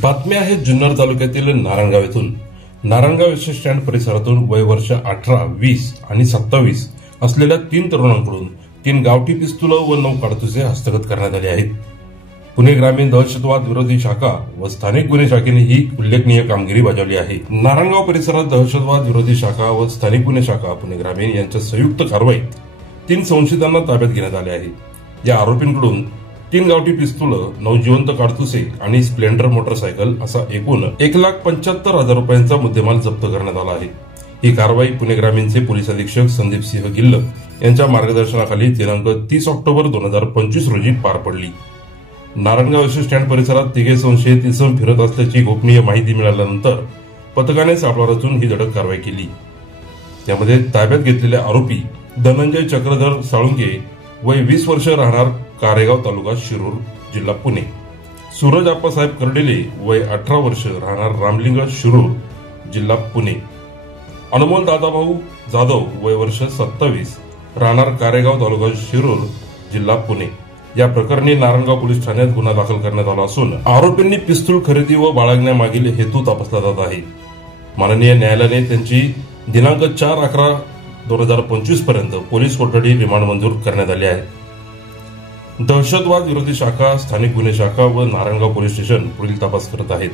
बातम्या आहेत जुन्नर तालुक्यातील नारायणगाव येथून। नारायणगाव एस स्टँड परिसरातून वय वर्ष 18, 20 आणि 27 असलेल्या 3 तरुणांकडून 3 गावठी पिस्तूल व 9 काडतुसे हस्तगत करण्यात आले आहेत। पुणे ग्रामीण दहशतवाद विरोधी शाखा व स्थानिक गुन्हे शाखेने ही उल्लेखनीय कामगिरी बजावली आहे। नारायणगाव परिसरात दहशतवाद विरोधी शाखा व स्थानिक गुन्हे शाखा पुणे ग्रामीण यांच्या संयुक्त कारवाईत 3 संशयितांना ताब्यात घेण्यात आले आहे। या आरोपींकडून 3 गावठी पिस्तूल, 9 जिवंत काडतुसे आणि स्प्लेंडर मोटरसायकल असा एकूण 1,75,000 रुपयांचा मुद्देमाल जप्त करण्यात आला आहे। ही कारवाई पुणे ग्रामीणचे पोलीस अधीक्षक संदीप सिंह गिल्ल यांच्या मार्गदर्शनाखाली दिनांक 30 ऑक्टोबर 2025 रोजी पार पडली। नारायणगाव एस स्टँड परिसरात 3 संशयित इसम फिरत असल्याची गोपनीय माहिती मिळाल्यानंतर पथकाने सापळा रचून ही धडक कारवाई केली। त्यामध्ये ताब्यात घेतलेले आरोपी धनंजय चक्रधर साळुंके वय 20 वर्ष, राहणार कारेगाव, तालुका शिरूर, जिल्हा पुणे, सूरज आप्पासाहेब कर्डिले वय 18 वर्ष, राहणार रामलिंग, शिरूर, जिल्हा पुणे, अनमोल दादाभाऊ जाधव वय वर्ष 27, राहणार कारेगाव, तालुका शिरूर, जिल्हा पुणे। या प्रकरणी नारायणगाव पोलीस ठाण्यात गुन्हा दाखल करण्यात आला असून आरोपींनी पिस्तूल खरेदी व बाळगण्यामागील हेतू तपासला जात आहे। माननीय न्यायालयाने त्यांची दिनांक 4/11/2025 पर्यंत पोलीस कोठडी रिमांड मंजूर करण्यात आली आहे। दहशतवाद विरोधी शाखा, स्थानिक गुन्हे शाखा व नारायणगाव पोलीस स्टेशन पुढील तपास करत आहेत।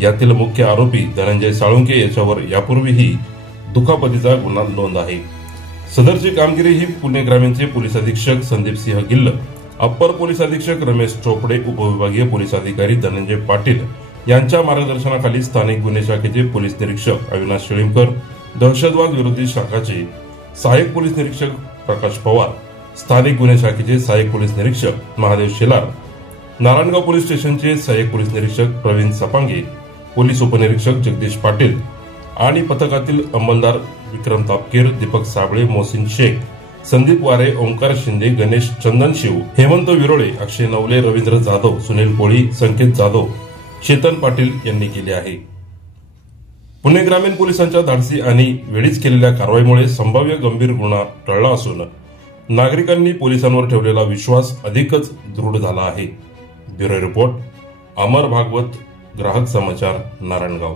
यातील मुख्य आरोपी धनंजय साळुंके याच्यावर यापूर्वीही दुखापतीचा गुन्हा नोंद आहे। सदरची कामगिरी ही पुणे ग्रामीणचे पोलीस अधीक्षक संदीप सिंह गिल्ल, अप्पर पोलीस अधीक्षक रमेश चोपडे, उपविभागीय पोलीस अधिकारी धनंजय पाटील यांच्या मार्गदर्शनाखाली स्थानिक गुन्हे शाखेचे पोलीस निरीक्षक अविनाश शेळीमकर, दहशतवाद विरोधी शाखाचे सहाय्यक पोलीस निरीक्षक प्रकाश पवार, स्थानिक गुन्हे शाखेचे सहाय्यक पोलीस निरीक्षक महादेव शेलार, नारायणगाव पोलीस स्टेशनचे सहाय्यक पोलीस निरीक्षक प्रवीण सपांगे, पोलीस उपनिरीक्षक जगदीश पाटील आणि पथकातील अंमलदार विक्रम तापकीर, दीपक साबळे, मोहसिन शेख, संदीप वारे, ओंकार शिंदे, गणेश चंदनशिव, हेमंत विरोळे, अक्षय नवले, रवींद्र जाधव, सुनील कोळी, संकेत जाधव, चेतन पाटील यांनी केले आहे। पुणे ग्रामीण पोलिसांच्या धाडसी आणि वेळीच केलेल्या कारवाईमुळे संभाव्य गंभीर गुन्हा टळला असून नागरिकांनी पोलिसांवर ठेवलेला विश्वास अधिकच दृढ झाला आहे। ब्युरो रिपोर्ट, अमर भागवत, ग्राहक समाचार, नारायणगाव।